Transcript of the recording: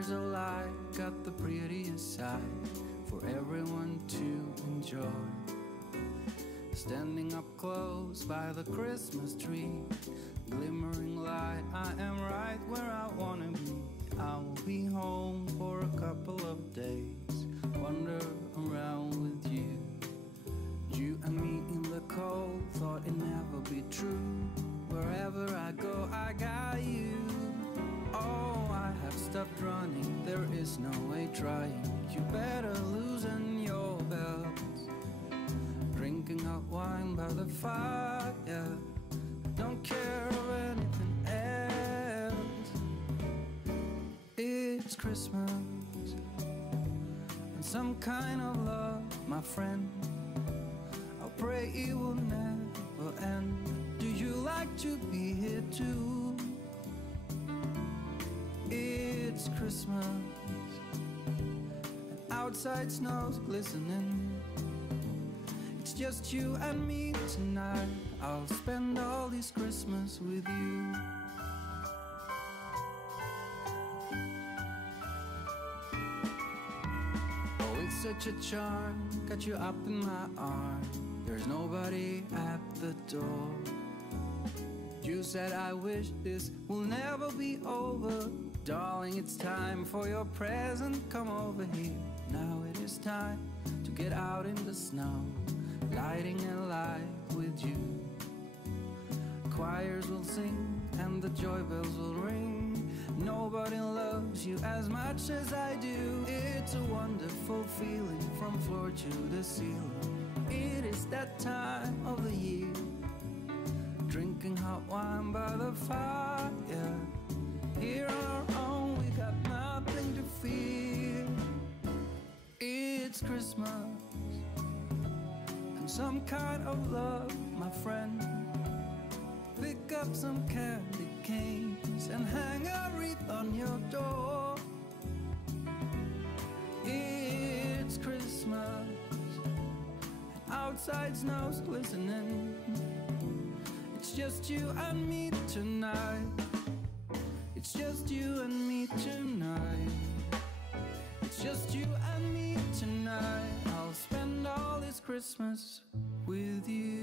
Colors of light got the prettiest side for everyone to enjoy. Standing up close by the Christmas tree, glimmering light, I am right where I wanna be. I will be home for a couple of days, wander around with you. You and me in the cold, thought it'd never be true. Wherever I go, I got you. Oh, I have stopped running, there is no way trying. You better loosen your belts. Drinking hot wine by the fire, don't care of anything else. It's Christmas and some kind of love, my friend. I'll pray it will never end. Do you like to be here too? It's Christmas and outside snow's glistening. It's just you and me tonight. I'll spend all this Christmas with you. Oh, it's such a charm, got you up in my arms. There's nobody at the door. You said I wish this will never be over. Darling, it's time for your present, come over here. Now it is time to get out in the snow, lighting a light with you. Choirs will sing and the joy bells will ring. Nobody loves you as much as I do. It's a wonderful feeling from floor to the ceiling. It is that time of the year, drinking hot wine by the fire. Here on our own, we got nothing to fear. It's Christmas and some kind of love, my friend. Pick up some candy canes and hang a wreath on your door. It's Christmas and outside snow's glistening. It's just you and me tonight. It's just you and me tonight. It's just you and me tonight. I'll spend all this Christmas with you.